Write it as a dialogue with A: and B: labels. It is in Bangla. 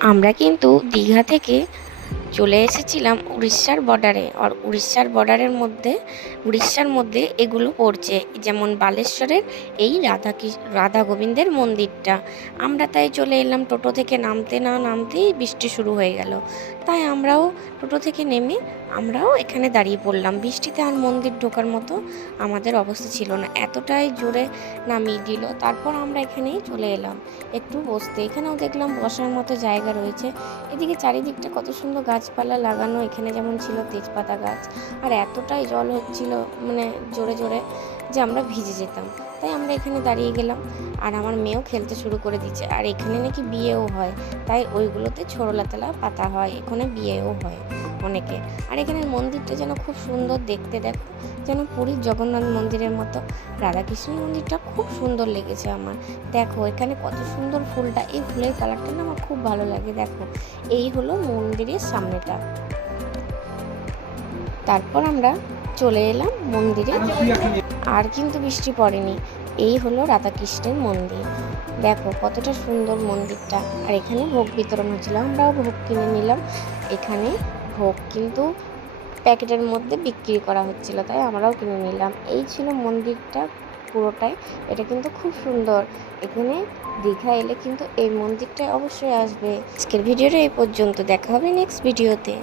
A: আমরা কিন্তু দীঘা থেকে চলে এসেছিলাম উড়িষ্যার বর্ডারে আর উড়িষ্যার বর্ডারের মধ্যে, উড়িষ্যার মধ্যে এগুলো পড়ছে। যেমন বালেশ্বরের এই রাধা রাধা গোবিন্দের মন্দিরটা। আমরা তাই চলে এলাম। টোটো থেকে নামতে না নামতেই বৃষ্টি শুরু হয়ে গেল। তাই আমরাও টোটো থেকে নেমে আমরাও এখানে দাঁড়িয়ে পড়লাম। বৃষ্টিতে আর মন্দির ঢোকার মতো আমাদের অবস্থা ছিল না। এতটাই জোরে নামিয়ে দিল। তারপর আমরা এখানেই চলে এলাম। একটু বসতে। এখানেও দেখলাম বসার মতো জায়গা রয়েছে। এদিকে চারিদিকটা কত সুন্দর গাছপালা লাগানো এখানে যেমন ছিল তেজপাতা গাছ। আর এতটাই জল হচ্ছিল মানে জোরে জোরে যে আমরা ভিজে যেতাম। তাই আমরা এখানে দাঁড়িয়ে গেলাম। আর আমার মেয়েও খেলতে শুরু করে দিচ্ছে আর এখানে নাকি বিয়েও হয়। তাই ওইগুলোতে ছোড়লাতলা পাতা হয়। এখানে বিয়েও হয়। অনেকে। আর এখানের মন্দিরটা যেন খুব সুন্দর দেখতে দেখো, যেন পুরীর জগন্নাথ মন্দিরের মতো। রাধাকৃষ্ণ মন্দিরটা খুব সুন্দর লেগেছে আমার। দেখো, এখানে কত সুন্দর ফুলটা, এই ফুলের কালারটা না আমার খুব ভালো লাগে, দেখো। এই হলো মন্দিরের সামনেটা। তারপর আমরা চলে এলাম মন্দিরে। আর কিন্তু বৃষ্টি পড়েনি। এই হলো রাধাকৃষ্ণের মন্দির। দেখো, কতটা সুন্দর মন্দিরটা। আর এখানে ভোগ বিতরণ হচ্ছিল আমরাও ভোগ কিনে নিলাম। এখানে ভোগ কিন্তু প্যাকেটের মধ্যে বিক্রি করা হচ্ছিল, তাই আমরাও কিনে নিলাম। এই ছিল মন্দিরটা পুরোটাই, এটা কিন্তু খুব সুন্দর। এখানে দীঘা এলে কিন্তু এই মন্দিরটায় অবশ্যই আসবে। আজকের ভিডিওটা এই পর্যন্ত, দেখা হবে নেক্সট ভিডিওতে